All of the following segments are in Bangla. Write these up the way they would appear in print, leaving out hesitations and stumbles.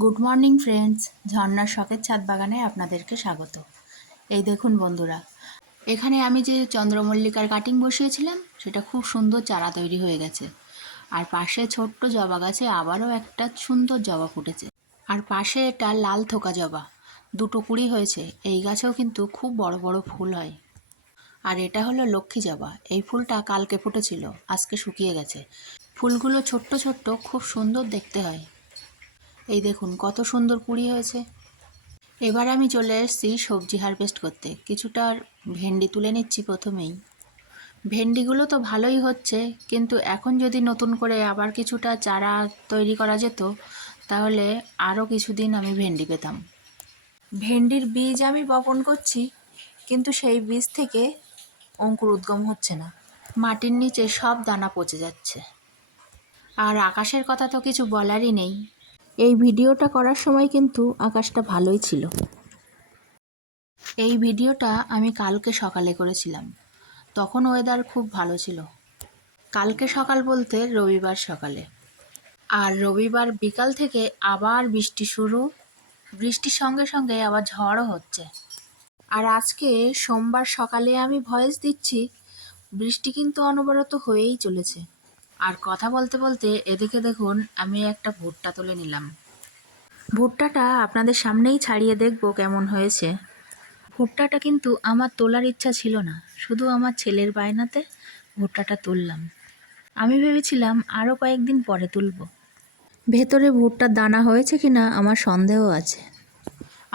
গুড মর্নিং ফ্রেন্ডস, ঝর্ণার শখের ছাদ বাগানে আপনাদেরকে স্বাগত। এই দেখুন বন্ধুরা, এখানে আমি যে চন্দ্রমল্লিকার কাটিং বসিয়েছিলাম সেটা খুব সুন্দর চারা তৈরি হয়ে গেছে। আর পাশে ছোট্ট জবা গাছে আবারও একটা সুন্দর জবা ফুটেছে। আর পাশে এটা লাল থোকা জবা, দুটো কুঁড়ি হয়েছে। এই গাছেও কিন্তু খুব বড় বড় ফুল হয়। আর এটা হলো লক্ষ্মী জবা, এই ফুলটা কালকে ফুটেছিল, আজকে শুকিয়ে গেছে। ফুলগুলো ছোট্ট ছোট্ট, খুব সুন্দর দেখতে হয়। এই দেখুন কত সুন্দর কুঁড়ি হয়েছে। এবার আমি চলে এসেছি সবজি হারভেস্ট করতে। কিছুটা ভেন্ডি তুলে নিচ্ছি প্রথমেই। ভেন্ডিগুলো তো ভালোই হচ্ছে, কিন্তু এখন যদি নতুন করে আবার কিছুটা চারা তৈরি করা যেত তাহলে আরও কিছুদিন আমি ভেন্ডি পেতাম। ভেন্ডির বীজ আমি বপন করছি, কিন্তু সেই বীজ থেকে অঙ্কুর উদ্গম হচ্ছে না। মাটির নিচে সব দানা পচে যাচ্ছে। আর আকাশের কথা তো কিছু বলারই নেই। এই ভিডিওটা করার সময় কিন্তু আকাশটা ভালোই ছিল। এই ভিডিওটা আমি কালকে সকালে করেছিলাম, তখন ওয়েদার খুব ভালো ছিল। কালকে সকাল বলতে রবিবার সকালে। আর রবিবার বিকাল থেকে আবার বৃষ্টি শুরু, বৃষ্টির সঙ্গে সঙ্গে আবার ঝড়ও হচ্ছে। আর আজকে সোমবার সকালে আমি ভয়েস দিচ্ছি, বৃষ্টি কিন্তু অনবরত হয়েই চলেছে। আর কথা বলতে বলতে এদিকে দেখুন আমি একটা ভুট্টা তুলে নিলাম। ভুট্টাটা আপনাদের সামনেই ছাড়িয়ে দেখব কেমন হয়েছে। ভুট্টাটা কিন্তু আমার তোলার ইচ্ছা ছিল না, শুধু আমার ছেলের বায়নাতে ভুট্টাটা তুললাম। আমি ভেবেছিলাম আরও কয়েকদিন পরে তুলব। ভেতরে ভুট্টার দানা হয়েছে কিনা আমার সন্দেহ আছে।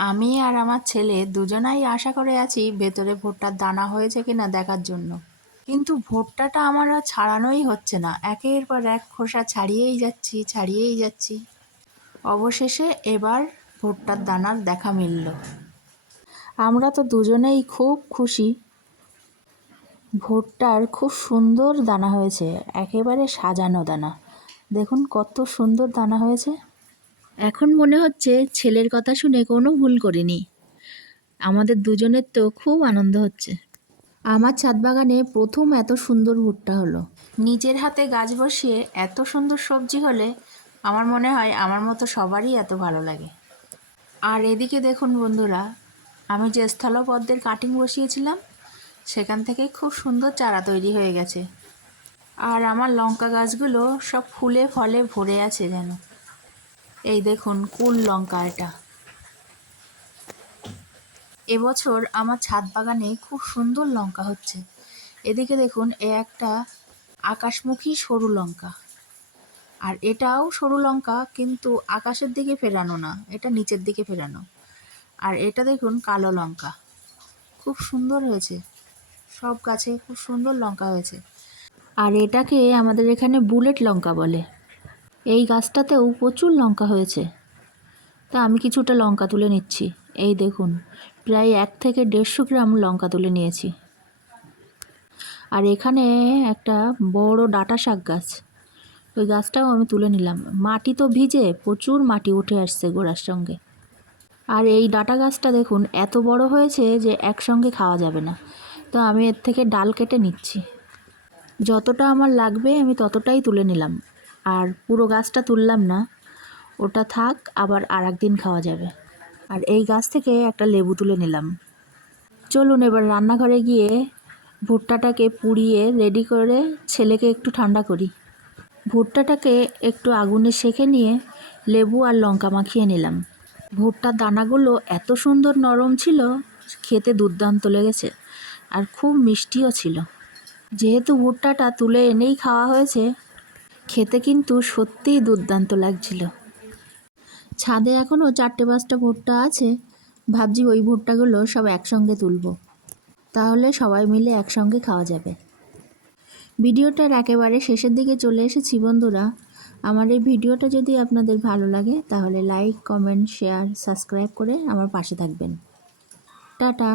আমি আর আমার ছেলে দুজনাই আশা করে আছি ভেতরে ভুট্টার দানা হয়েছে কিনা দেখার জন্য। কিন্তু ভুট্টাটা আমার আর ছাড়ানোই হচ্ছে না, একের পর এক খোসা ছাড়িয়েই যাচ্ছি। অবশেষে এবার ভুট্টার দানার দেখা মিলল। আমরা তো দুজনেই খুব খুশি। ভুট্টার খুব সুন্দর দানা হয়েছে, একেবারে সাজানো দানা। দেখুন কত সুন্দর দানা হয়েছে। এখন মনে হচ্ছে ছেলের কথা শুনে কোনো ভুল করিনি। আমাদের দুজনের তো খুব আনন্দ হচ্ছে। আমার ছাদ বাগানে প্রথম এত সুন্দর ভুট্টা হলো। নিজের হাতে গাছ বসিয়ে এত সুন্দর সবজি হলে আমার মনে হয় আমার মতো সবারই এত ভালো লাগে। আর এদিকে দেখুন বন্ধুরা, আমি যে স্থলপদ্মের কাটিং বসিয়েছিলাম সেখান থেকে খুব সুন্দর চারা তৈরি হয়ে গেছে। আর আমার লঙ্কা গাছগুলো সব ফুলে ফলে ভরে আছে যেন। এই দেখুন কুল লঙ্কা এটা। এবছর আমার ছাদ বাগানে খুব সুন্দর লঙ্কা হচ্ছে। এদিকে দেখুন একটা আকাশমুখী সরু লঙ্কা। আর এটাও সরু লঙ্কা, কিন্তু আকাশের দিকে ফেরানো না, এটা নিচের দিকে ফেরানো। আর এটা দেখুন কালো লঙ্কা, খুব সুন্দর হয়েছে। সব গাছে খুব সুন্দর লঙ্কা হয়েছে। আর এটাকে আমাদের এখানে বুলেট লঙ্কা বলে। এই গাছটাতেও প্রচুর লঙ্কা হয়েছে। তা আমি কিছুটা লঙ্কা তুলে নিচ্ছি। এই দেখুন প্রায় 1 থেকে 150 গ্রাম লঙ্কা তুলে নিয়েছি। আর এখানে একটা বড় ডাঁটা শাক গাছ, ওই গাছটাও আমি তুলে নিলাম। মাটি তো ভিজে, প্রচুর মাটি উঠে আসছে গোড়ার সঙ্গে। আর এই ডাঁটা গাছটা দেখুন এত বড় হয়েছে যে একসঙ্গে খাওয়া যাবে না, তো আমি এর থেকে ডাল কেটে নিচ্ছি। যতটা আমার লাগবে আমি ততটাই তুলে নিলাম, আর পুরো গাছটা তুললাম না, ওটা থাক, আবার আরেকদিন খাওয়া যাবে। আর এই গাছ থেকে একটা লেবু তুলে নিলাম। চলুন এবার রান্নাঘরে গিয়ে ভুট্টাটাকে পুড়িয়ে রেডি করে ছেলেকে একটু ঠান্ডা করি। ভুট্টাটাকে একটু আগুনে সেঁকে নিয়ে লেবু আর লঙ্কা মাখিয়ে নিলাম। ভুট্টার দানাগুলো এত সুন্দর নরম ছিল, খেতে দুর্দান্ত লেগেছে। আর খুব মিষ্টিও ছিল। যেহেতু ভুট্টাটা তুলে এনেই খাওয়া হয়েছে, খেতে কিন্তু সত্যিই দুর্দান্ত লাগছিল। ছাদে এখনও 4-5টা ভুট্টা আছে, ভাবছি ওই ভুট্টাগুলো সব একসঙ্গে তুলব, তাহলে সবাই মিলে একসঙ্গে খাওয়া যাবে। ভিডিওটার একেবারে শেষের দিকে চলে এসেছি বন্ধুরা। আমার এই ভিডিওটা যদি আপনাদের ভালো লাগে তাহলে লাইক, কমেন্ট, শেয়ার, সাবস্ক্রাইব করে আমার পাশে থাকবেন। টাটা।